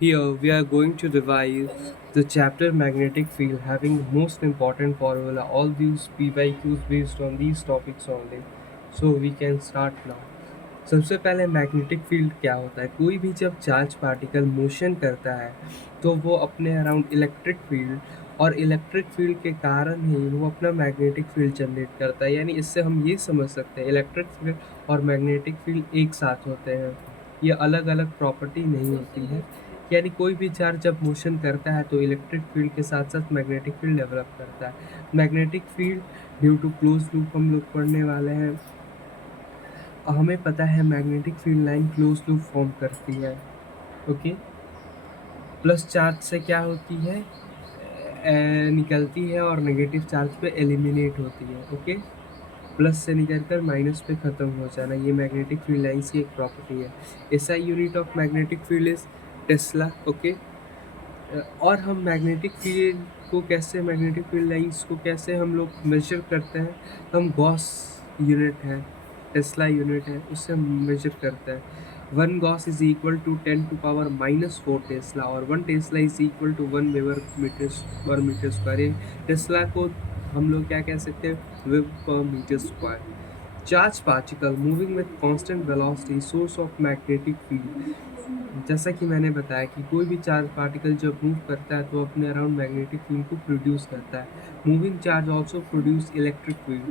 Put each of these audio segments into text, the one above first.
Here we are going to revise the chapter magnetic field having the most important formula, all these PYQs based on these topics only. So we can start now. सबसे पहले magnetic field क्या होता है? कोई भी जब charge particle motion करता है तो वो अपने अराउंड इलेक्ट्रिक फील्ड और इलेक्ट्रिक फील्ड के कारण ही वो अपना मैग्नेटिक फील्ड जनरेट करता है। यानी इससे हम ये समझ सकते हैं इलेक्ट्रिक फील्ड और मैग्नेटिक फील्ड एक साथ होते हैं, ये अलग अलग प्रॉपर्टी नहीं होती है। यानी कोई भी चार्ज जब मोशन करता है तो इलेक्ट्रिक फील्ड के साथ साथ मैग्नेटिक फील्ड डेवलप करता है। Magnetic field due to close loop हम लोग पढ़ने वाले हैं। हमें पता है magnetic field line close loop form करती है। ओके, प्लस चार्ज से क्या होती है, निकलती है और नेगेटिव चार्ज पे एलिमिनेट होती है। ओके, प्लस से निकलकर माइनस पे ख़त्म हो जाना, ये मैग्नेटिक फील्ड लाइंस की एक प्रॉपर्टी है। SI unit of magnetic field is Tesla. Okay, और हम मैग्नेटिक फील्ड लाइंस को कैसे हम लोग मेजर करते हैं? हम गॉस यूनिट है, टेस्ला यूनिट है, उससे हम मेजर करते हैं। 1 gauss is equal to 10⁻⁻⁴ tesla और 1 tesla is equal to 1 weber metre square. Tesla को हम लोग क्या कह सकते हैं? Weber per metre square. Charge particle moving with constant velocity source of magnetic field. जैसा कि मैंने बताया कि कोई भी चार्ज पार्टिकल जब मूव करता है तो अपने अराउंड मैग्नेटिक फील्ड को प्रोड्यूस करता है। Moving charge also produce electric field.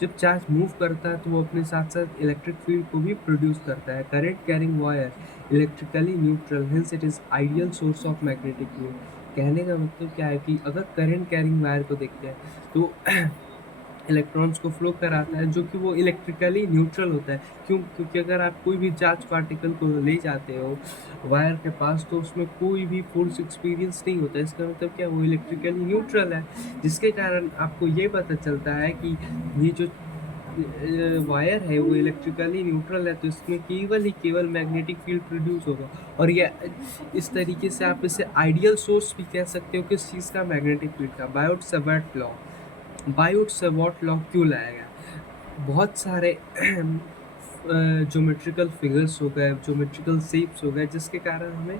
जब चार्ज मूव करता है तो वो अपने साथ साथ इलेक्ट्रिक फील्ड को भी प्रोड्यूस करता है। Current carrying wire electrically neutral, hence it is ideal source of magnetic field. कहने का मतलब क्या है कि अगर करंट कैरिंग वायर को देखते हैं तो इलेक्ट्रॉन्स को फ्लो कराता है, जो कि वो इलेक्ट्रिकली न्यूट्रल होता है। क्यों? क्योंकि अगर आप कोई भी चार्ज पार्टिकल को ले जाते हो वायर के पास तो उसमें कोई भी फोर्स एक्सपीरियंस नहीं होता। इसका मतलब क्या, वो इलेक्ट्रिकली न्यूट्रल है, जिसके कारण आपको ये पता चलता है कि ये जो वायर है वो इलेक्ट्रिकली न्यूट्रल है, तो इसमें केवल ही केवल मैग्नेटिक फील्ड प्रोड्यूस होगा। और ये इस तरीके से आप इसे आइडियल सोर्स भी कह सकते हो किस चीज़ का? मैग्नेटिक फील्ड का। Biot-Savart law. बायोट-सावर्ट लॉ क्यों लाया गया? बहुत सारे ज्योमेट्रिकल फिगर्स हो गए, ज्योमेट्रिकल शेप्स हो गए, जिसके कारण हमें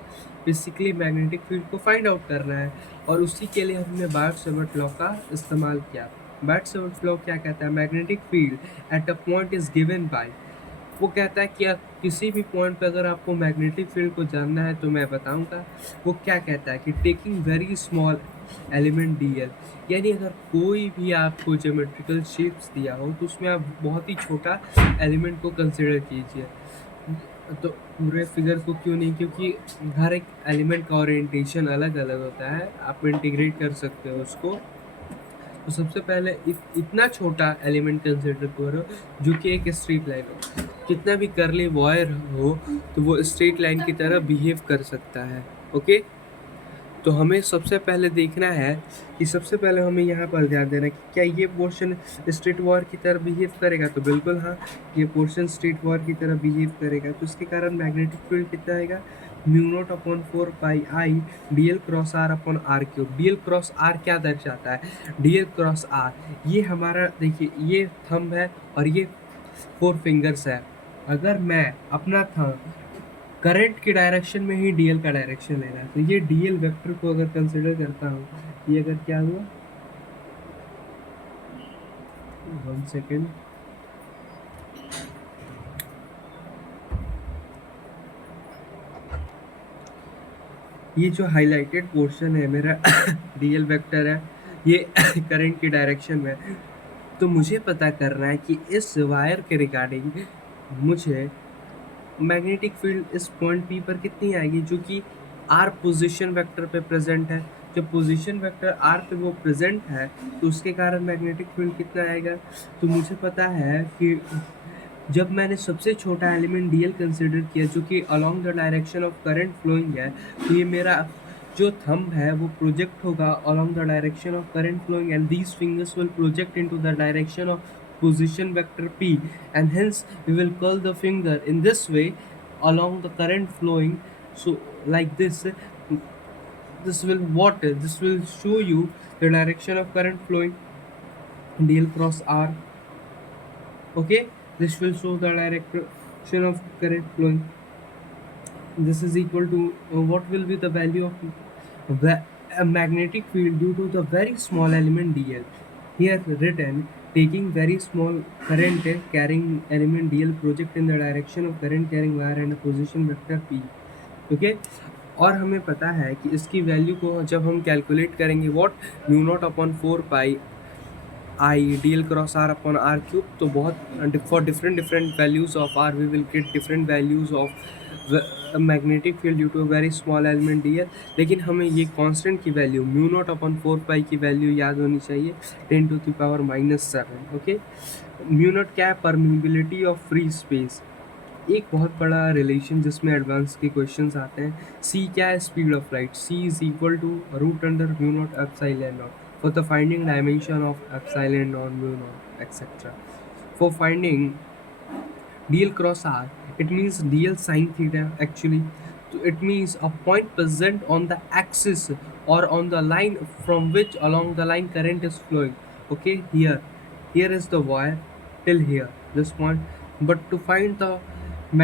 बेसिकली मैग्नेटिक फील्ड को फाइंड आउट करना है, और उसी के लिए हमने बायोट-सावर्ट लॉ का इस्तेमाल किया। बायोट-सावर्ट लॉ क्या कहता है? Magnetic field at a point is given by, वो कहता है कि आप किसी भी पॉइंट पे अगर आपको मैग्नेटिक फील्ड को जानना है तो मैं बताऊंगा। वो क्या कहता है कि taking very small element DL, यानी अगर कोई भी आपको ज्योमेट्रिकल शेप्स दिया हो तो उसमें आप बहुत ही छोटा एलिमेंट को कंसिडर कीजिए। तो पूरे फिगर को क्यों नहीं, क्योंकि हर एक एलिमेंट का ओरिएंटेशन अलग अलग होता है, आप इंटीग्रेट कर सकते हो उसको। तो सबसे पहले इतना छोटा एलिमेंट कंसिडर करो जो कि एक स्ट्रेट लाइन हो। कितना भी करली वायर हो तो वो स्ट्रेट लाइन की तरह बिहेव कर सकता है। ओके, तो हमें सबसे पहले देखना है कि सबसे पहले हमें यहाँ पर ध्यान देना है कि क्या ये पोर्शन स्ट्रेट वायर की तरह बिहेव करेगा? तो बिल्कुल हाँ, ये पोर्शन स्ट्रेट वायर की तरह बिहेव करेगा। तो इसके कारण मैग्नेटिक फील्ड कितना आएगा? μ0/4 pi d L cross are upon are cube. D L cross r क्या दर्शाता है? डी एल क्रॉस आर, ये हमारा देखिए, ये थंब है और ये 4 फिंगर्स है। अगर मैं अपना थंब करंट की डायरेक्शन में ही डीएल का डायरेक्शन ले रहा है, तो ये डीएल वेक्टर को अगर कंसिडर करता हूँ, ये अगर क्या हुआ, 1 सेकेंड, ये जो हाईलाइटेड पोर्शन है मेरा डीएल वेक्टर है, ये करंट की डायरेक्शन में है। तो मुझे पता करना है कि इस वायर के रिगार्डिंग मुझे मैग्नेटिक फील्ड इस पॉइंट पी पर कितनी आएगी, जो कि आर पोजीशन वेक्टर पे प्रेजेंट है। जब पोजीशन वेक्टर आर पे वो प्रेजेंट है तो उसके कारण मैग्नेटिक फील्ड कितना आएगा? तो मुझे पता है कि जब मैंने सबसे छोटा एलिमेंट डीएल कंसिडर किया जो कि along the direction of current flowing है, तो ये मेरा जो थंब है वो प्रोजेक्ट होगा along the direction of current flowing, and these fingers will project into the direction of position vector p, and hence we will curl the finger in this way along the current flowing. So like this will show you the direction of current flowing, dl cross r. Okay, this will show the direction of current flowing. this is equal to what will be the value of a magnetic field due to the very small element dl. Here written, taking very small current carrying element dl project in the direction of current carrying wire and a position vector p. Okay, और हमें पता है कि इसकी value को जब हम calculate करेंगे what mu naught upon 4 pi I D L cross are upon are cube, तो बहुत for different values of R we will get different values of magnetic field due to a very small element D L. लेकिन हमें ये constant की value mu naught upon 4 pi की value याद होनी चाहिए 10⁻⁻⁷। ओके, म्यू नॉट क्या है? Permeability of free space. एक बहुत बड़ा रिलेशन जिसमें एडवांस के क्वेश्चंस आते हैं। सी क्या है? Speed of light. C is equal to root under mu naught epsilon naught for the finding dimension of epsilon non mu naught etc. For finding dl cross r, it means dl sin theta actually. So it means a point present on the axis or on the line from which along the line current is flowing. Okay, here is the wire till here, this point. But to find the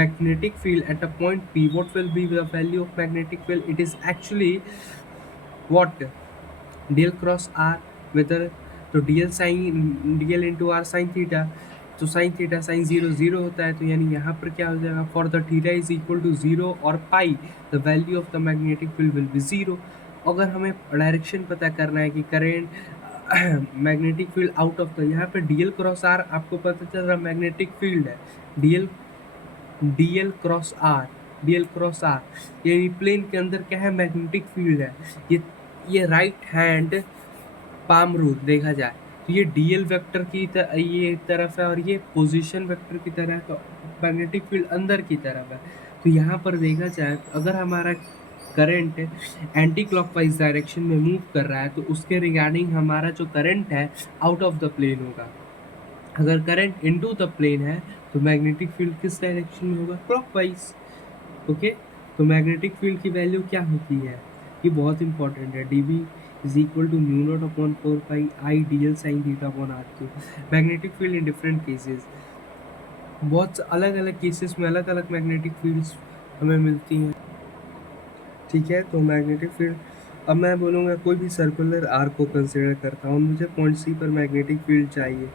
magnetic field at a point p, what will be the value of magnetic field? It is actually what? dl cross R, whether तो dl into R sine theta, तो sine theta sine 0 होता है, तो यानी यहाँ पर क्या हो जाएगा? For the theta is equal to 0 और pi the value of the magnetic field will be 0। अगर हमें डायरेक्शन पता करना है कि current magnetic field out of the, यहाँ पे dl क्रॉस आर आपको पता चल रहा मैग्नेटिक फील्ड है, dl क्रॉस आर यानी प्लेन के अंदर क्या है? मैग्नेटिक फील्ड है। ये राइट हैंड पाम रूल देखा जाए तो ये डीएल वेक्टर की ये तरफ है और ये पोजीशन वेक्टर की तरह है, तो मैग्नेटिक फील्ड अंदर की तरफ है। तो यहाँ पर देखा जाए तो अगर हमारा करंट एंटी क्लॉकवाइज डायरेक्शन में मूव कर रहा है तो उसके रिगार्डिंग हमारा जो करंट है आउट ऑफ द प्लेन होगा। अगर करंट इनटू द प्लेन है तो मैग्नेटिक फील्ड किस डायरेक्शन में होगा? क्लॉकवाइज। ओके, तो मैग्नेटिक फील्ड की वैल्यू क्या होती है? ये बहुत इंपॉर्टेंट है। dB is equal to mu naught upon 4 pi I D L sine theta upon are cube. Magnetic field in different cases, बहुत अलग अलग केसेस में अलग अलग मैग्नेटिक फील्ड्स हमें मिलती हैं। ठीक है, तो मैग्नेटिक फील्ड, अब मैं बोलूँगा कोई भी सर्कुलर आर्क को कंसिडर करता हूँ, मुझे पॉइंट सी पर मैग्नेटिक फील्ड चाहिए,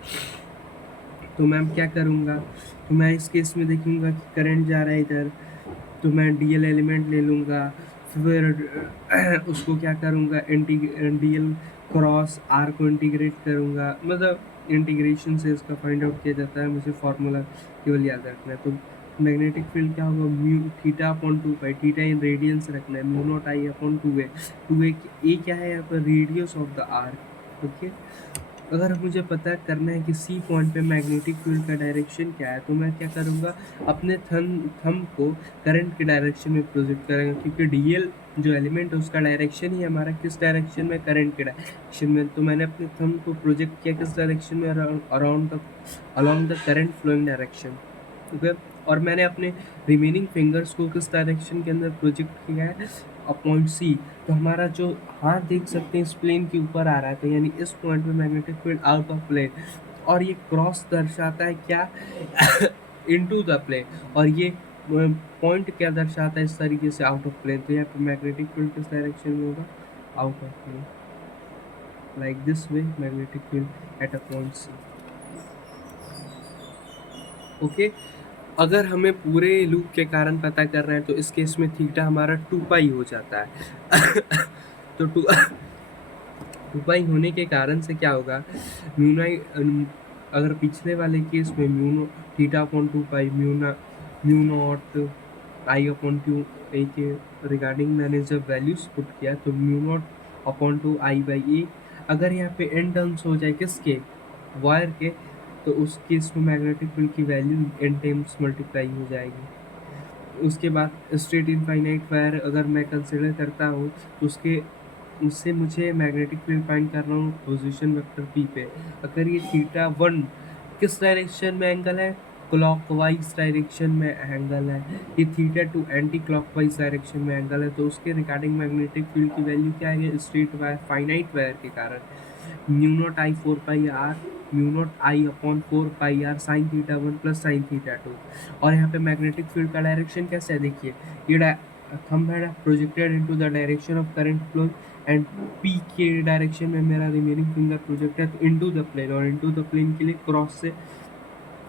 तो मैं क्या करूँगा? तो मैं इस केस में देखूँगा कि करंट जा रहा है इधर, तो मैं डीएल एलिमेंट ले लूँगा, फिर उसको क्या करूँगा? डीएल क्रॉस आर को इंटीग्रेट करूँगा, मतलब इंटीग्रेशन से इसका फाइंड आउट किया जाता है, मुझे फार्मूला केवल याद रखना है। तो मैग्नेटिक फील्ड क्या होगा? Mu theta upon 2 pi, theta in radiance रखना है, mu naught I upon 2a ए क्या है यहाँ पर? Radius of the arc. Okay, अगर मुझे पता करना है कि सी पॉइंट पे मैग्नेटिक फील्ड का डायरेक्शन क्या है, तो मैं क्या करूँगा? अपने थंब को करंट के डायरेक्शन में प्रोजेक्ट करेंगे, क्योंकि डीएल जो एलिमेंट है उसका डायरेक्शन ही हमारा किस डायरेक्शन में? करंट के डायरेक्शन में। तो मैंने अपने थंब को प्रोजेक्ट किया किस डायरेक्शन में? Around the current flowing direction. Okay, और मैंने अपने रिमेनिंग फिंगर्स को किस डायरेक्शन के अंदर प्रोजेक्ट किया है? अपॉइंट सी। तो हमारा जो हाथ देख सकते हैं इस प्लेन के ऊपर आ रहा है, तो यानी इस पॉइंट पे magnetic field out of plane, और ये क्रॉस दर्शाता है क्या? इनटू द प्लेन, और ये पॉइंट क्या दर्शाता है? इस तरीके से आउट ऑफ प्लेन। तो यहाँ पे मैग्नेटिक फील्ड किस डायरेक्शन में होगा? Out of plane, like this way magnetic field at a point C. Okay, अगर हमें पूरे लूप के कारण पता कर रहे हैं तो इस केस में थीटा हमारा 2 पाई हो जाता है। तो 2 पाई होने के कारण से क्या होगा? अगर पिछले वाले केस में mu theta upon 2 pi mu naught I upon 2a के रिगार्डिंग मैंने जब वैल्यूज पुट किया तो म्यू नॉट अपॉन 2i/a, अगर यहाँ पे n टर्म्स हो जाए किसके? वायर के, तो उस केस में मैग्नेटिक फील्ड की वैल्यू n टाइम्स मल्टीप्लाई हो जाएगी। उसके बाद स्ट्रेट इनफाइनाइट वायर अगर मैं कंसिडर करता हूँ तो उससे मुझे मैग्नेटिक फील्ड फाइंड कर रहा हूँ पोजीशन वेक्टर p पे। अगर ये थीटा 1 किस डायरेक्शन में एंगल है? क्लॉकवाइज डायरेक्शन में एंगल है। ये थीटा 2 एंटी क्लॉकवाइज डायरेक्शन में एंगल है, तो उसके रिगार्डिंग मैग्नेटिक फील्ड की वैल्यू क्या है? स्ट्रेट वायर फाइनाइट वायर के कारण mu naught I 4 pi R mu naught I upon 4 pi R sine theta 1 plus sine theta 2। और यहाँ पे मैग्नेटिक फील्ड का डायरेक्शन कैसे है, देखिए ये थंब है projected into the direction of current flow and P के डायरेक्शन में मेरा रिमेनिंग फिंगर प्रोजेक्ट है, तो इनटू द प्लेन, और इनटू द प्लेन के लिए क्रॉस से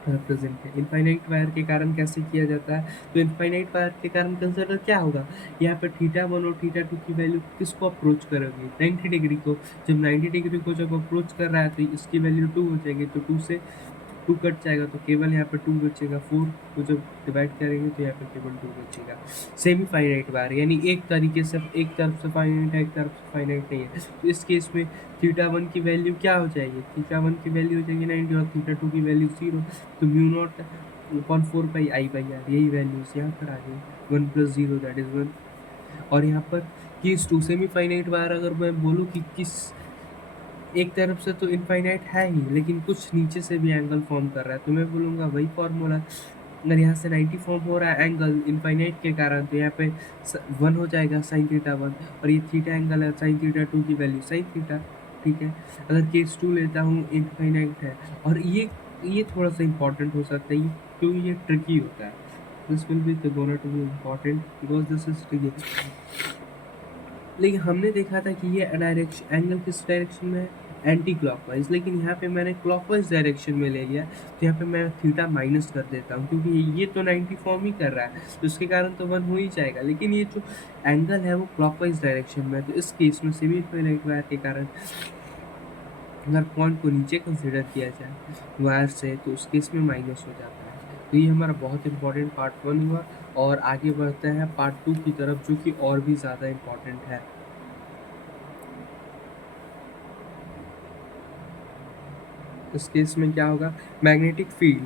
रिप्रेजेंट है। इनफाइनाइट वायर के कारण कैसे किया जाता है, तो इनफाइनाइट वायर के कारण कंसिडर क्या होगा, यहाँ पे थीटा 1 और थीटा 2 की वैल्यू किसको अप्रोच करोगी, 90 डिग्री को। जब 90 डिग्री को जब अप्रोच कर रहा है तो इसकी वैल्यू 2 हो जाएगी, तो 2 से 2 कट जाएगा तो केवल यहाँ पे 2 बचेगा। 4 को जब डिवाइड करेंगे तो यहाँ पे केवल 2 बचेगा। सेमी फाइनाइट वायर यानी एक तरीके से एक तरफ से फाइनाइट है, एक तरफ से फाइनाइट नहीं है, तो इस केस में थीटा 1 की वैल्यू क्या हो जाएगी, थीटा 1 की वैल्यू हो जाएगी 90 और थीटा 2 की वैल्यू 0, तो mu naught upon 4 pi I by R, यही वैल्यूज यहाँ पर आ गई, 1 प्लस 0 दैट इज 1। और यहाँ पर केस 2 सेमी फाइनाइट वायर अगर मैं बोलूँ कि किस एक तरफ से तो इनफाइनाइट है ही, लेकिन कुछ नीचे से भी एंगल फॉर्म कर रहा है, तो मैं बोलूँगा वही फॉर्मूला। अगर यहाँ से 90 फॉर्म हो रहा है एंगल इनफाइनाइट के कारण, तो यहाँ पे 1 हो जाएगा साइन थीटा 1, और ये थीटा एंगल है साइन थीटा 2 की वैल्यू साइन थीटा, ठीक है। अगर केस 2 लेता हूँ इनफाइनाइट है, और ये थोड़ा सा इंपॉर्टेंट हो सकता है क्योंकि ये ट्रिकी होता है, this will be gonna to be important because this is tricky. लेकिन हमने देखा था कि ये डायरेक्शन एंगल किस डायरेक्शन में है, एंटी क्लॉकवाइज, लेकिन यहाँ पे मैंने क्लॉकवाइज डायरेक्शन में ले लिया, तो यहाँ पे मैं थीटा माइनस कर देता हूँ क्योंकि ये तो 90 फॉर्म ही कर रहा है, तो उसके कारण तो 1 हो ही जाएगा, लेकिन ये जो एंगल है वो क्लॉकवाइज डायरेक्शन में है, तो इस केस में सेमी इनफाइनाइट वायर के कारण अगर पॉइंट को नीचे कंसिडर किया जाए वायर से, तो उस केस में माइनस हो जाता है। तो ये हमारा बहुत इंपॉर्टेंट पार्ट 1 हुआ, और आगे बढ़ते हैं पार्ट 2 की तरफ, जो कि और भी ज़्यादा इम्पॉर्टेंट है। इस केस में क्या होगा, magnetic field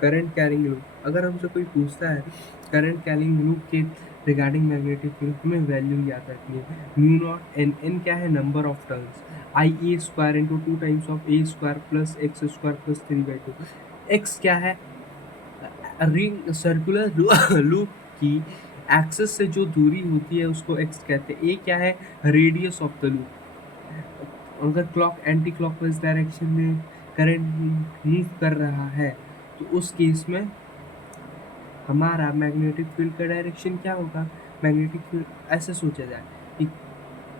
current carrying loop, अगर हमसे कोई पूछता है करंट कैरिंग लूप के रिगार्डिंग मैग्नेटिक फील्ड, हमें वैल्यू याद रखनी है, म्यू नॉट एन, एन क्या है number of turns, I A square into 2 times of A square plus x square plus 3/2। X क्या है, रिंग सर्कुलर लूप की एक्सिस से जो दूरी होती है उसको एक्स कहते हैं। ए क्या है, रेडियस ऑफ द लूप। अगर क्लॉक एंटी क्लॉकवाइज डायरेक्शन में करंट मूव कर रहा है, तो उस केस में हमारा मैग्नेटिक फील्ड का डायरेक्शन क्या होगा, मैग्नेटिक फील्ड ऐसे सोचा जाए कि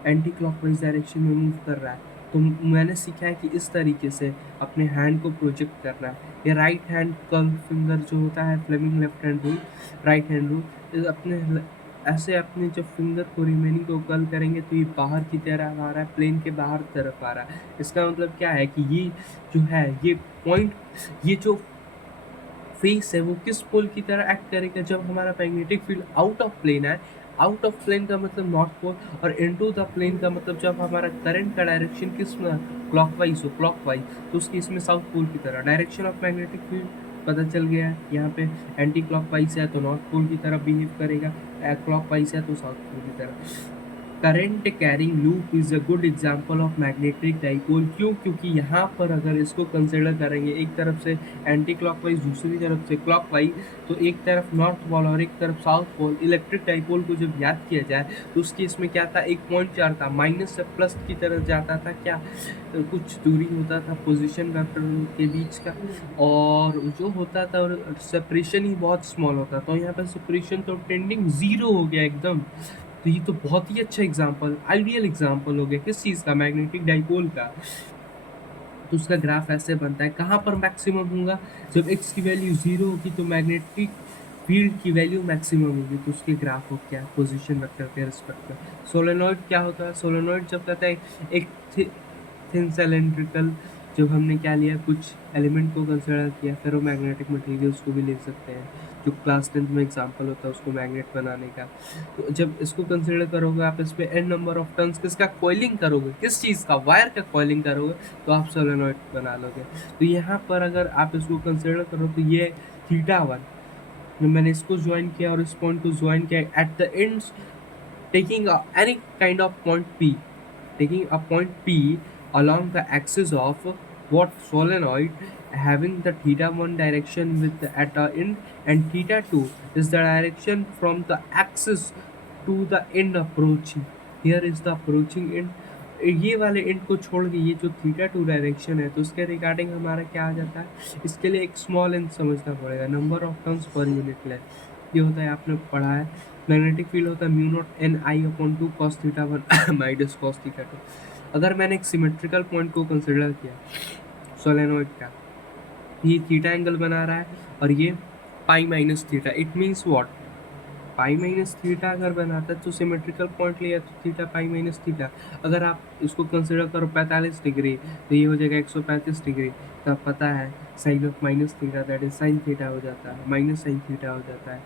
एंटी क्लॉकवाइज डायरेक्शन में मूव कर रहा है, तो मैंने सीखा है कि इस तरीके से अपने हैंड को प्रोजेक्ट करना है। ये राइट हैंड कर्व फिंगर जो होता है, Fleming left hand rule, right hand rule, अपने ऐसे अपने जब फिंगर को रिमेनिंग को कर्ल करेंगे तो ये बाहर की तरफ आ रहा है, प्लेन के बाहर तरफ आ रहा है। इसका मतलब क्या है कि ये जो है ये पॉइंट, ये जो फेस है वो किस पोल की तरह एक्ट करेगा, जब हमारा magnetic field out of plane है। आउट ऑफ प्लेन का मतलब नॉर्थ पोल, और इनटू द प्लेन का मतलब जब हमारा करंट का डायरेक्शन किस में क्लॉकवाइज हो, क्लॉकवाइज, तो उसकी इसमें साउथ पोल की तरह। डायरेक्शन ऑफ मैग्नेटिक फील्ड पता चल गया है, यहाँ पे एंटी क्लॉकवाइज है तो नॉर्थ पोल की तरफ बिहेव करेगा, क्लॉकवाइज है तो साउथ पोल की तरह। Current carrying loop is a good example of magnetic dipole. क्यों, क्योंकि यहाँ पर अगर इसको कंसिडर करेंगे एक तरफ से एंटी क्लॉकवाइज दूसरी तरफ से क्लॉकवाइज, तो एक तरफ नॉर्थ पोल और एक तरफ साउथ पोल, इलेक्ट्रिक डाइपोल को जब याद किया जाए तो उस केस में क्या था, एक पॉइंट चार्ज था, माइनस से प्लस की तरफ जाता था, क्या कुछ दूरी होता था पोजिशन वेक्टर के बीच का, और जो होता था और सेपरेशन ही बहुत स्मॉल होता था, तो यहाँ पर सेपरेशन तो टेंडिंग जीरो हो गया एकदम। तो ये तो बहुत ही अच्छा एग्जाम्पल, आइडियल एग्जाम्पल हो गया किस चीज़ का, मैग्नेटिक डाइपोल का। तो उसका ग्राफ ऐसे बनता है, कहाँ पर मैक्सिमम होगा, जब x की वैल्यू 0 होगी तो मैग्नेटिक फील्ड की वैल्यू मैक्सिमम होगी, तो उसके ग्राफ हो क्या, पोजीशन वेक्टर के रिस्पेक्ट में। सोलेनॉइड क्या होता है, सोलेनॉइड जब कहता है एक थिन सिलेंड्रिकल, जब हमने क्या लिया, कुछ एलिमेंट को कंसिडर किया, फेरोमैग्नेटिक मटेरियल्स को भी ले सकते हैं, जो क्लास 10 में एग्जांपल होता है उसको मैग्नेट बनाने का। तो जब इसको कंसिडर करोगे आप, इस पे n नंबर ऑफ टर्न्स किसका कॉइलिंग करोगे, किस चीज़ का, वायर का कॉइलिंग करोगे, तो आप सोलेनॉइड बना लोगे। तो यहाँ पर अगर आप इसको कंसिडर करो तो ये थीटा 1, मैंने इसको ज्वाइन किया और इस पॉइंट को ज्वाइन किया at the ends, taking any kind of point P, taking a point P along the axis of what solenoid, having the theta 1 direction with the at the end, and theta 2 is the direction from the axis to the end approaching. Here is the approaching end, ये वाले int को छोड़ के ये जो theta two direction है तो उसके रिगार्डिंग हमारा क्या आ जाता है, इसके लिए एक स्मॉल एन समझना पड़ेगा, number of turns per unit length. ये होता है, आपने पढ़ा है, मैग्नेटिक फील्ड होता है mu not an I upon two cos theta one minus cos theta two. अगर मैंने एक सिमेट्रिकल पॉइंट को कंसिडर किया सोलेनोइड का, ये थीटा एंगल बना रहा है और ये pi minus theta, it means what, pi minus theta अगर बनाता है तो सिमेट्रिकल पॉइंट लिया तो थीटा पाई माइनस थीटा। अगर आप इसको कंसिडर करो 45 डिग्री तो ये हो जाएगा 135 डिग्री। तो आप पता है sine of minus theta that is sine theta हो जाता है, माइनस साइन थीटा हो जाता है।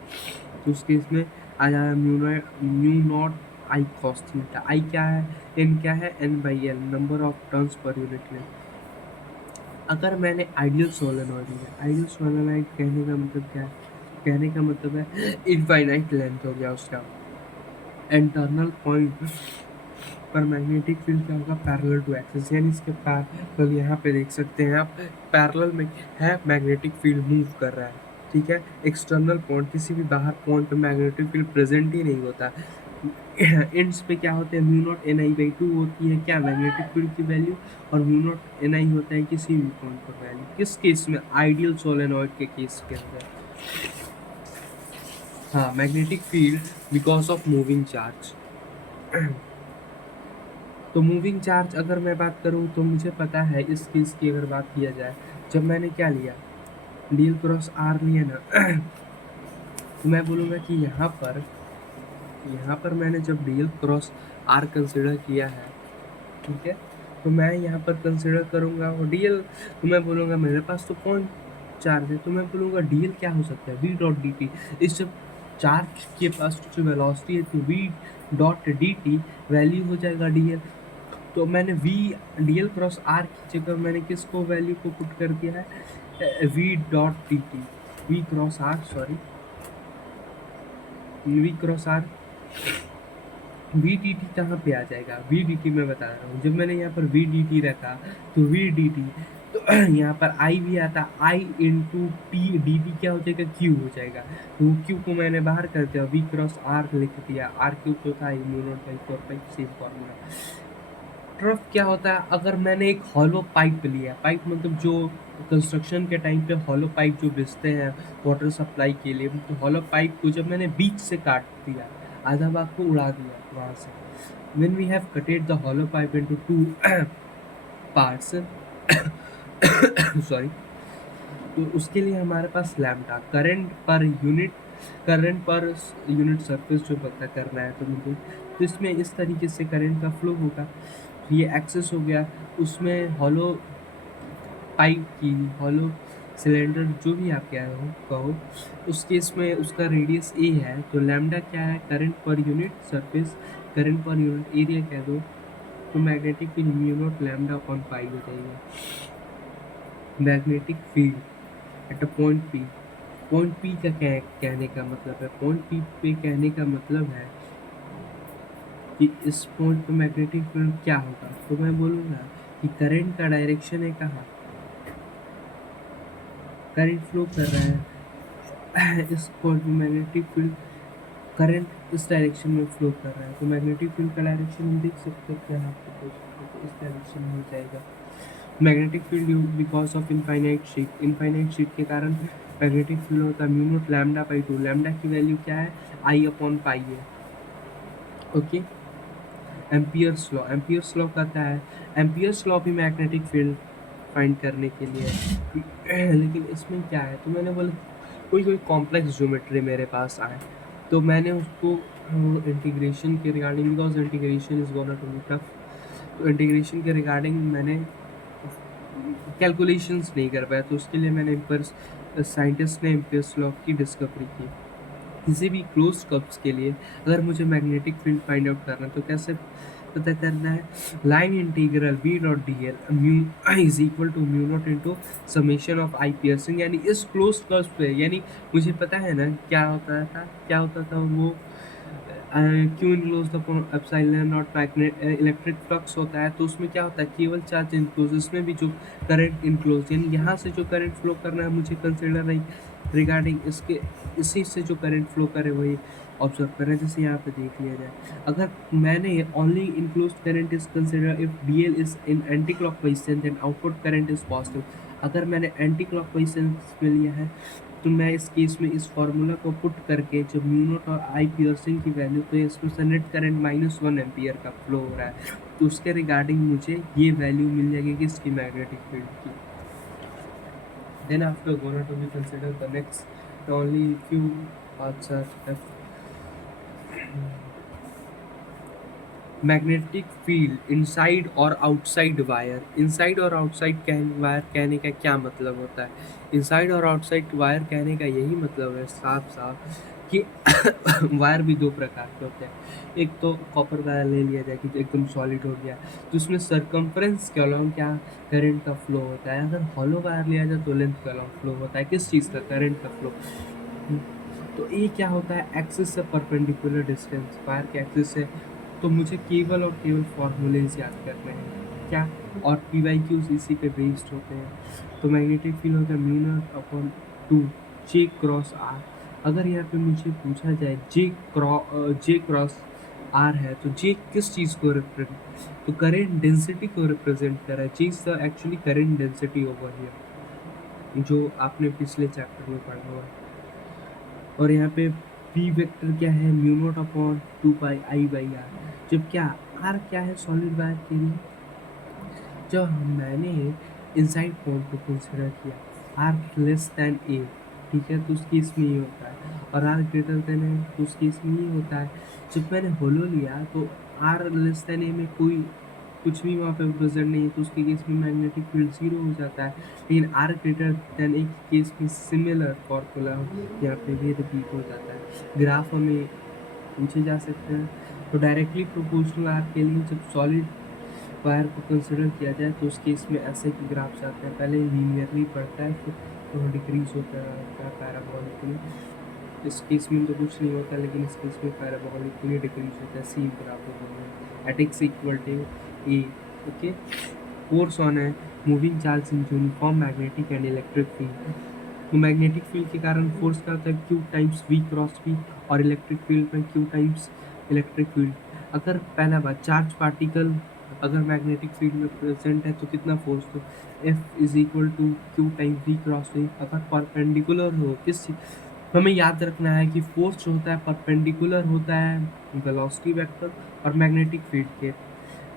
तो उस केस में आ जाएगा mu naught I cos theta. I क्या है, एन क्या है, N by L, number of turns per unit length. अगर मैंने आइडियल सोलेनॉइड लिया, आइडियल सोलेनॉइड कहने का मतलब क्या है, कहने का मतलब है इनफाइनाइट लेंथ हो गया उसका। इंटरनल पॉइंट पर मैग्नेटिक फील्ड क्या होगा, पैरेलल टू एक्सिस, यानी इसके पैरेलल, यहाँ पे देख सकते हैं आप, पैरेलल में है, मैग्नेटिक फील्ड मूव कर रहा है, ठीक है। एक्सटर्नल पॉइंट, किसी भी बाहर पॉइंट पे मैग्नेटिक फील्ड प्रेजेंट ही नहीं होता। एंड्स पे क्या होते हैं, mu not an I by two होती है क्या, मैग्नेटिक फील्ड की वैल्यू, और म्यू नॉट एन आई होता है किसी भी पॉइंट पर वैल्यू। किस केस में, आइडियल सोलेनॉइड के केस के अंदर। हाँ, magnetic field because of moving charge. तो मूविंग चार्ज अगर मैं बात करूँ तो मुझे पता है इस केस की अगर बात किया जाए, जब मैंने क्या लिया, डी एल क्रॉस आर लिया ना, तो मैं बोलूँगा कि यहाँ पर मैंने जब D L cross R consider किया है, ठीक है, तो मैं यहाँ पर कंसिडर करूँगा और डी एल, तो मैं बोलूँगा मेरे पास तो पॉइंट चार्ज है, तो मैं बोलूँगा डी एल क्या हो सकता है, वी डॉट डी टी। इस जब चार्ज के पास जो वेलोसिटी है तो V dot D T value हो जाएगा डी एल। तो मैंने V D L cross R की जगह मैंने किसको वैल्यू को पुट कर दिया है, V dot D T, V cross R, sorry, V cross R, V D T कहाँ पे आ जाएगा, वी डी टी मैं बता रहा हूँ, जब मैंने यहाँ पर वी डी टी रखा तो वी डी टी, तो यहाँ पर आई भी आता, आई इंटू टी, डी टी क्या हो जाएगा, क्यू हो जाएगा। तो वो क्यू को मैंने बाहर कर दिया, वी क्रॉस आर लिख दिया, आर क्यू तो था mu naught by 4 same formula. Trough क्या होता है, अगर मैंने एक हॉलो पाइप लिया, पाइप मतलब जो कंस्ट्रक्शन के टाइम पे हॉलो पाइप जो बिछते हैं वाटर सप्लाई के लिए, तो हॉलो पाइप को जब मैंने बीच से काट दिया, आधा भाग को उड़ा दिया वहाँ से, when we have cutted the hollow pipe into two parts, sorry, तो उसके लिए हमारे पास lambda, current per unit surface जो पता करना है तो मुझे, तो इसमें इस तरीके से करंट का फ्लो होगा। तो ये एक्सेस हो गया, उसमें हॉलो पाइप की, हॉलो सिलेंडर जो भी आप क्या हो कहो, उस केस में उसका रेडियस ए है, तो लैम्डा क्या है, current per unit surface, current per unit area कह दो, तो magnetic field mu naught lambda upon pi हो जाएगा। Magnetic field at a point P, point P का कहने का मतलब है, पॉइंट पी पे कहने का मतलब है कि इस पॉइंट पे मैग्नेटिक फील्ड क्या होगा, तो मैं बोलूँगा कि करंट का डायरेक्शन है कहाँ, करंट फ्लो कर रहा है इस पॉइंट में, मैग्नेटिक फील्ड करंट इस डायरेक्शन में फ्लो कर रहा है, तो मैग्नेटिक फील्ड का डायरेक्शन हम देख सकते हैं क्या, आपको तो इस डायरेक्शन में हो जाएगा। Magnetic field due because of infinite sheet के कारण मैग्नेटिक फील्ड होता है mu not lambda by 2, lambda की वैल्यू क्या है, आई अपॉन पाई है, ओके। एम्पियर्स लॉ कहता है, एम्पियर्स लॉ भी मैग्नेटिक फील्ड फाइंड करने के लिए है, लेकिन इसमें क्या है, तो मैंने बोला कोई कॉम्प्लेक्स ज्योमेट्री मेरे पास आए तो मैंने उसको इंटीग्रेशन के regarding, because integration is gonna to be tough, तो इंटीग्रेशन के रिगार्डिंग मैंने कैलकुलेशंस नहीं कर पाया, तो उसके लिए मैंने साइंटिस्ट ने एम्पियर्स लॉ की डिस्कवरी की। किसी भी क्लोज कप्स के लिए अगर मुझे मैग्नेटिक फील्ड फाइंड आउट करना है तो कैसे पता करना है, line integral V dot D L mu is equal to mu naught into summation of I piercing, यानी इस क्लोज कर्व पे, यानी मुझे पता है ना क्या होता था वो Q enclose the epsilon not magnet electric flux होता है, तो उसमें क्या होता है, केवल चार्ज इनक्लोज, इसमें भी जो करंट इनक्लोज, यानी यहाँ से जो करंट फ्लो करना है मुझे कंसिडर नहीं रिगार्डिंग इसके, इसी से जो करंट फ्लो करे वही ऑब्जर्व कर रहे हैं। जैसे यहाँ पे देख लिया जाए, अगर मैंने only enclosed current is consider if DL is in anti clock position then output current is positive. अगर मैंने एंटी क्लॉक पोजिशन में लिया है तो मैं इस केस में इस फार्मूला को पुट करके जब म्यू नॉट और आई पियर्सिंग की वैल्यू, तो इसमें से नेट करंट -1 एम्पियर का फ्लो हो रहा है, तो उसके रिगार्डिंग मुझे ये वैल्यू मिल जाएगी किसकी, मैग्नेटिक फील्ड की। Then after gonna to be consider the next only few parts are left. Magnetic field inside और आउटसाइड वायर। इनसाइड और आउटसाइड वायर कहने का क्या मतलब होता है? इनसाइड और आउटसाइड वायर कहने का यही मतलब है साफ साफ कि वायर भी दो प्रकार के होते हैं। एक तो कॉपर वायर ले लिया जाए कि जो एकदम सॉलिड हो गया, तो उसमें सरकमफ्रेंस के अलॉन्ग क्या करंट का फ्लो होता है। अगर हॉलो वायर लिया जाए तो लेंथ के अलॉन्ग फ्लो होता है किस चीज़ का, करंट का फ्लो। तो ये क्या होता है, एक्सिस से परपेंडिकुलर डिस्टेंस, वायर के एक्सिस से। तो मुझे केवल और केवल फॉर्मूलेज याद करने हैं क्या, और पी वाई क्यूज इसी पे बेस्ड होते हैं। तो मैग्नेटिक फील्ड होता है mu naught upon 2 J cross R. अगर यहाँ पे मुझे पूछा जाए जे क्रॉस आर है तो जे किस चीज़ को रिप्रेजेंट, तो करेंट डेंसिटी को रिप्रेजेंट कर रहा है। J is actually current density over here, जो आपने पिछले चैप्टर में पढ़ा हुआ है। और यहाँ पे पी वेक्टर क्या है, mu naught upon 2 pi I by R. जब क्या आर क्या है सॉलिड वायर के लिए, जब मैंने इनसाइड पॉइंट को कंसिडर किया आर लेस दैन ए, ठीक है, तो उस केस में ये होता है, और आर ग्रेटर देन है तो उस केस में ये होता है। जब मैंने होलो लिया तो आर लेस दैन ए में कोई कुछ भी वहाँ पे प्रेजेंट नहीं है, तो उसके केस में मैग्नेटिक फील्ड 0 हो जाता है। लेकिन आर ग्रेटर देन ए के केस में सिमिलर फॉर्मूला यहाँ पे भी रिपीट हो जाता है। ग्राफ हमें पूछे जा सकते हैं, तो डायरेक्टली प्रोपोर्शनल आर के लिए जब सॉलिड वायर को कंसिडर किया जाए तो उस केस में ऐसे के ग्राफ्स आते हैं, पहले लीनियरली बढ़ता है फिर थोड़ा डिक्रीज होता है पैराबोलिकली। इस केस में तो कुछ नहीं होता, लेकिन इस केस में पैराबोलिकली डिक्रीज होता है, सी ग्राफ होगा at x equal to a. Okay, force on है moving charge in uniform magnetic and electric field. तो मैग्नेटिक फील्ड के कारण फोर्स का होता है Q times we cross v, और इलेक्ट्रिक फील्ड में क्यू टाइम्स इलेक्ट्रिक फील्ड। अगर पहला बात चार्ज पार्टिकल अगर मैग्नेटिक फील्ड में प्रेजेंट है तो कितना फोर्स, तो F is equal to q time v cross we. अगर परपेंडिकुलर हो किस, हमें याद रखना है कि फोर्स जो होता है परपेंडिकुलर होता है वेलोसिटी वेक्टर और मैग्नेटिक फील्ड के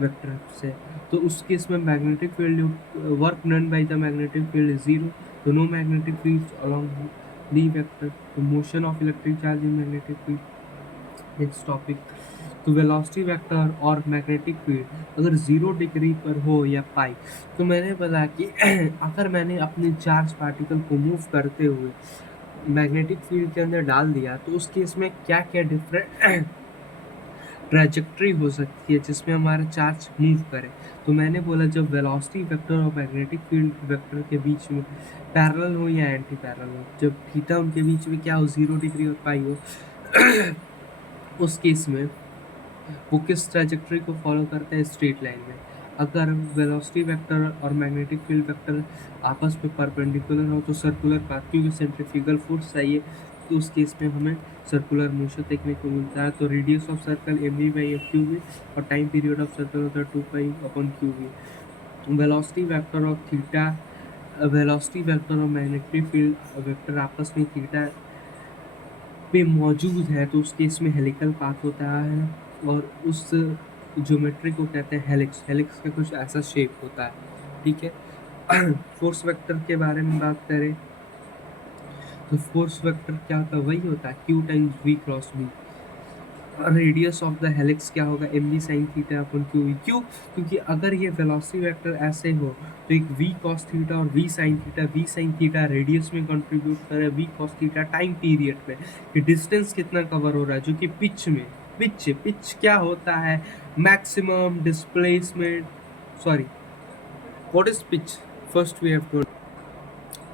वेक्टर से। तो उस केस में magnetic field work done by the magnetic field is 0, तो no magnetic field along the vector. तो motion of electric charge in magnetic field. Next topic, तो वेलोसिटी वेक्टर और मैग्नेटिक फील्ड अगर 0 डिग्री पर हो या पाई, तो मैंने बताया कि अगर मैंने अपने चार्ज पार्टिकल को मूव करते हुए मैग्नेटिक फील्ड के अंदर डाल दिया तो उस केस में क्या क्या डिफरेंट ट्रैजेक्टरी हो सकती है जिसमें हमारा चार्ज मूव करे। तो मैंने बोला जब वेलोसिटी वेक्टर और मैग्नेटिक फील्ड वेक्टर के बीच में पैरेलल हो या एंटी पैरेलल हो, जब थीटा उनके बीच में क्या हो 0 डिग्री और पाई हो, उस केस में वो किस ट्रैजेक्टरी को फॉलो करते हैं, स्ट्रेट लाइन में। अगर वेलोसिटी वेक्टर और मैग्नेटिक फील्ड वेक्टर आपस में परपेंडिकुलर हो तो सर्कुलर पाथ, क्योंकि सेंट्रीफ्यूगल फोर्स चाहिए, तो उस केस में हमें सर्कुलर मोशन देखने को मिलता है। तो radius of circle M V by F Q V, और टाइम पीरियड ऑफ सर्कल होता है 2 pi upon Q V. Velocity vector और थीटा, वेलोसिटी वेक्टर और मैग्नेटिक फील्ड वेक्टर आपस में थीटा पे मौजूद है तो उस केस में हेलिकल पाथ होता है, और उस ज्योमेट्री को कहते हैं हेलिक्स। हेलिक्स का कुछ ऐसा शेप होता है, ठीक है। फोर्स वेक्टर के बारे में बात करें तो फोर्स वेक्टर क्या होता है, वही होता है Q times we cross V. Radius of the helix क्या होगा, M V sine theta upon Q V. क्यों, क्योंकि अगर ये वेलोसिटी वेक्टर ऐसे हो तो एक वी कॉस थीटा और वी साइन थीटा रेडियस में कंट्रीब्यूट करे V cos theta time period में, कि डिस्टेंस कितना कवर हो रहा है, जो कि पिच में, पिच क्या होता है, maximum displacement, sorry what is pitch, first we have to,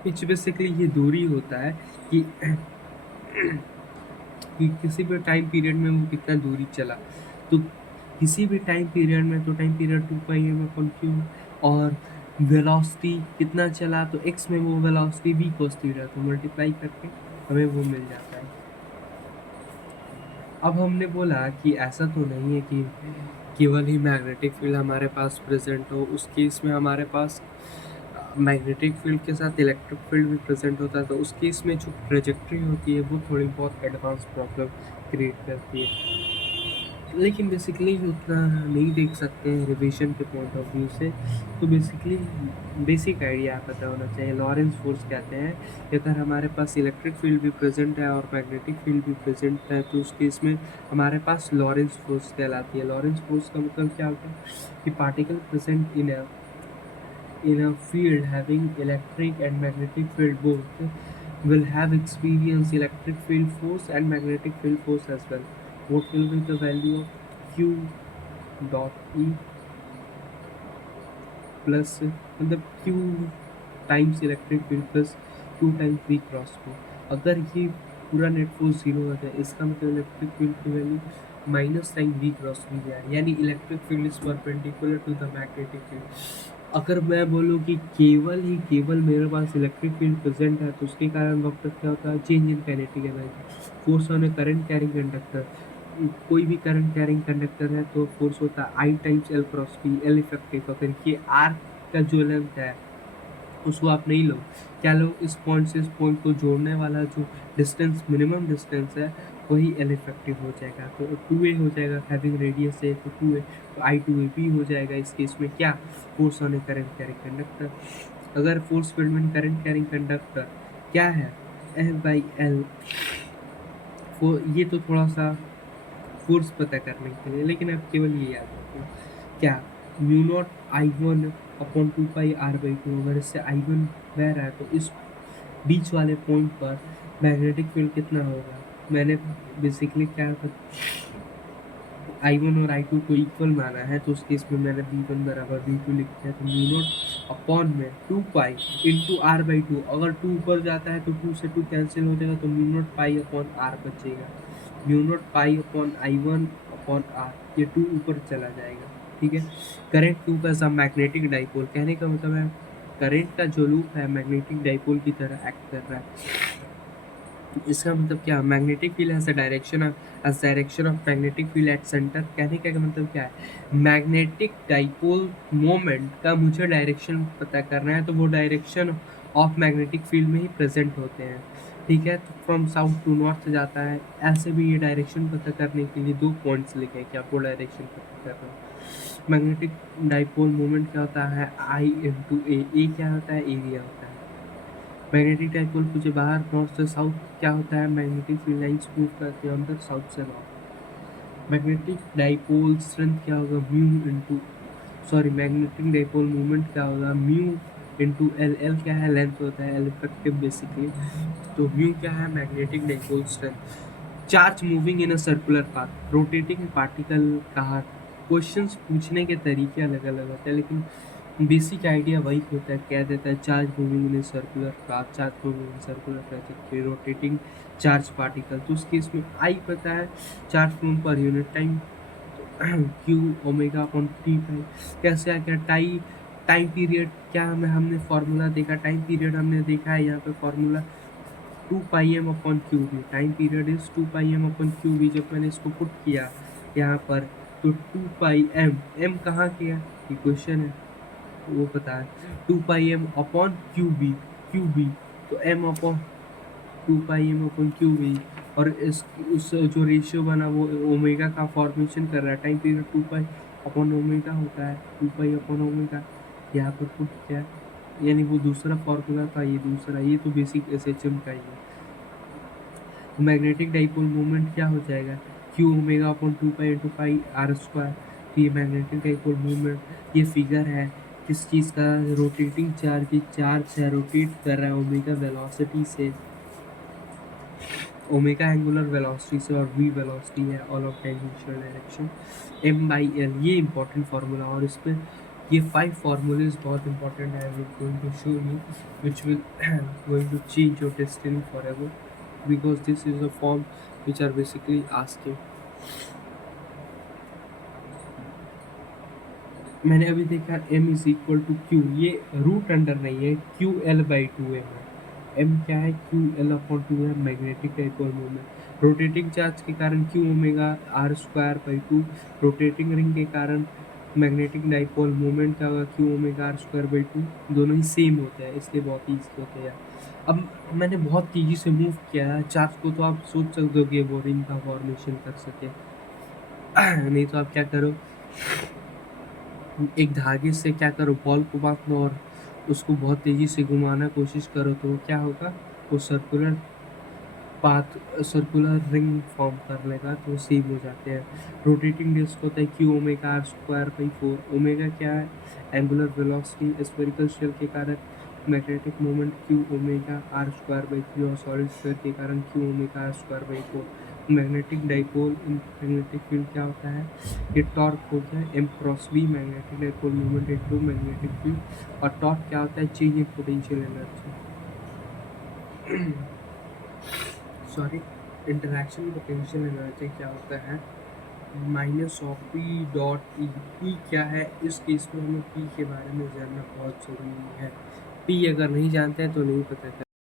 pitch basically ये दूरी होता है कि कि किसी भी टाइम पीरियड में वो कितना दूरी चला। तो किसी भी टाइम पीरियड में, तो time period 2 pi M upon Q, और वेलोसिटी कितना चला तो एक्स में वो वेलोसिटी वी कॉस थीटा, तो मल्टीप्लाई करके हमें वो मिल जाता है। अब हमने बोला कि ऐसा तो नहीं है कि केवल ही मैग्नेटिक फील्ड हमारे पास प्रेजेंट हो, उस केस में हमारे पास मैग्नेटिक फील्ड के साथ इलेक्ट्रिक फील्ड भी प्रेजेंट होता है, तो उस केस में जो ट्रेजेक्ट्री होती है वो थोड़ी बहुत एडवांस प्रॉब्लम क्रिएट करती है। लेकिन बेसिकली उतना नहीं देख सकते हैं रिविजन के पॉइंट ऑफ व्यू से, तो बेसिकली बेसिक आइडिया पता होना चाहिए। लॉरेंस फोर्स कहते हैं कि अगर हमारे पास इलेक्ट्रिक फील्ड भी प्रेजेंट है और मैग्नेटिक फील्ड भी प्रेजेंट है तो उस केस में हमारे पास लॉरेंस फोर्स कहलाती है। लॉरेंस फोर्स का मतलब क्या होता है कि particle present in a field having electric and magnetic field both will have experienced electric field force and magnetic field force as well. What will be the value of q dot e plus मतलब q times electric field plus q times v cross में। अगर ये पूरा net force zero हो जाए इसका मतलब electric field की value minus time v cross v है, यानी electric field is perpendicular to the magnetic field. अगर मैं बोलूँ कि केवल मेरे पास इलेक्ट्रिक फील्ड प्रेजेंट है तो उसके कारण वक्त क्या होता है, change in kinetic energy. Force on A current carrying conductor, कोई भी करंट कैरिंग कंडक्टर है तो फोर्स होता है I times L cross P, L effective. अगर ये आर का जो लेंथ है उसको आप नहीं लो, क्या लो, इस पॉइंट से इस पॉइंट को जोड़ने वाला जो डिस्टेंस मिनिमम डिस्टेंस है वही एल इफेक्टिव हो जाएगा। तो 2a हो जाएगा, हैविंग रेडियस है तो 2a, तो आई टू ए बी हो जाएगा। इस केस में क्या, force on A current carrying conductor. अगर फोर्स फील्ड में करंट कैरिंग कंडक्टर क्या है, एफ बाई एल। ये तो थोड़ा सा फोर्स पता करने के लिए, लेकिन अब केवल ये याद रखो क्या, mu naught I one upon two pi R by two. अगर इससे आई वन बह रहा है तो इस बीच वाले पॉइंट पर मैग्नेटिक फील्ड कितना होगा। मैंने बेसिकली क्या आई वन और आई टू को इक्वल माना है तो उस केस में मैंने बी वन बराबर बी टू लिखा है, तो म्यू नॉट अपॉन में two pi into R by two. अगर टू ऊपर जाता है तो टू से टू कैंसिल हो जाएगा, तो mu naught pi upon r बचेगा। Mu naught pi upon I one upon r, ये टू ऊपर चला जाएगा, ठीक है। करंट टू का सब मैग्नेटिक डाइपोल, कहने का मतलब है करंट का जो लूप है मैग्नेटिक डाइपोल की तरह एक्ट कर रहा है। इसका मतलब क्या, magnetic field as direction of magnetic field at centre. कहने का मतलब क्या है, मैग्नेटिक डाइपोल मोमेंट का मुझे डायरेक्शन पता करना है तो वो डायरेक्शन ऑफ मैग्नेटिक फील्ड में ही प्रेजेंट होते हैं, ठीक है। तो फ्रॉम साउथ टू नॉर्थ जाता है। ऐसे भी ये डायरेक्शन पता करने के लिए 2 पॉइंट्स लिखे कि आपको डायरेक्शन पता करना है। मैग्नेटिक डाइपोल मोमेंट क्या होता है, आई इंटू ए क्या होता है, एरिया होता है। मैग्नेटिक डाइपोल मुझे बाहर नॉर्थ से साउथ क्या होता है, मैग्नेटिक फील्ड लाइंस मूव करते हैं अंदर साउथ से नॉर्थ। मैग्नेटिक डाइपोल स्ट्रेंथ क्या होगा, मैग्नेटिक डाइपोल मूवमेंट क्या होगा, म्यू इंटू एल। एल क्या है, लेंथ होता है, एल इफेक्टिव बेसिकली। तो म्यू क्या है, magnetic dipole strength. Charge moving in a circular path, rotating particle का क्वेश्चंस पूछने के तरीके अलग अलग होते हैं, लेकिन बेसिक आइडिया वही होता है, कह देता है charge moving in circular path, charge moving in circular trajectory, rotating charge particle. तो उस केस में आई पता है, charge flown per unit time, q omega upon T pi. कैसे आ गया, टाइम पीरियड क्या हमें हमने फॉर्मूला देखा, टाइम पीरियड हमने देखा है यहाँ पे formula 2 pi M upon Q B. Time period is 2 pi M upon Q B. जब मैंने इसको पुट किया यहाँ पर तो 2 पाई एम कहाँ किया, ये क्वेश्चन है वो पता है, 2 pi M upon Q B, तो M upon 2 pi M upon Q B. और उस जो रेशियो बना वो ओमेगा का फॉर्मेशन कर रहा है। Time period 2 pi upon omega होता है, 2 पाई अपॉन ओमेगा यहाँ पर पुट किया, यानी वो दूसरा फॉर्मूला था, ये दूसरा, ये तो बेसिक एसएचएम का ही है। मैग्नेटिक डाइपोल मूवमेंट क्या हो जाएगा, Q omega upon 2 pi into pi R square. तो ये मैग्नेटिक डाइपोल मूवमेंट, ये फिगर है किस चीज़ का, रोटेटिंग चार्ज की, चार्ज है रोटेट कर रहा है ओमेगा वेलोसिटी से, ओमेगा एंगुलर वेलोसिटी से, और वी वेलोसिटी है all of tangential direction, M by L. ये इंपॉर्टेंट फार्मूला, और इस पर ये 5 फार्मूलेज बहुत इंपॉर्टेंट है, will going to show you which will going to change your destiny for ever, because this is a form which are basically asking। मैंने अभी देखा m is equal to Q, ये रूट अंडर नहीं है, Q L by two M है, M क्या है, Q L upon two है, magnetic dipole moment. Rotating charge के कारण Q omega R square by two, rotating ring के कारण मैग्नेटिक डाइपोल मोमेंट क्या होगा, Q omega R square by two. दोनों ही सेम होते हैं, इसलिए बहुत ईजी होते हैं यार। अब मैंने बहुत तेजी से मूव किया है चार्ज को, तो आप सोच सकते हो कि वो रिंग का फॉर्मेशन कर सके। नहीं तो आप क्या करो, एक धागे से क्या करो, बॉल को बांध लो और उसको बहुत तेजी से घुमाना कोशिश करो, तो क्या होगा, वो circular path, circular ring form कर लेगा, तो सेम हो जाते हैं। रोटेटिंग डिस्क होता है Q omega R square by four. Omega क्या है, एंगुलर वेलोसिटी। स्फेरिकल शेल के कारण magnetic moment Q omega R square by three, और सॉलिड स्फीयर के कारण Q omega R square by four. Magnetic dipole in magnetic field क्या होता है, ये टॉर्क हो गया M cross B, magnetic dipole moment into magnetic field. और टॉर्क क्या होता है, change in potential energy, sorry, interaction potential energy क्या होता है, minus of P dot E. P क्या है, इस केस में हमें पी के बारे में जानना बहुत ज़रूरी है। पी अगर नहीं जानते हैं तो नहीं पता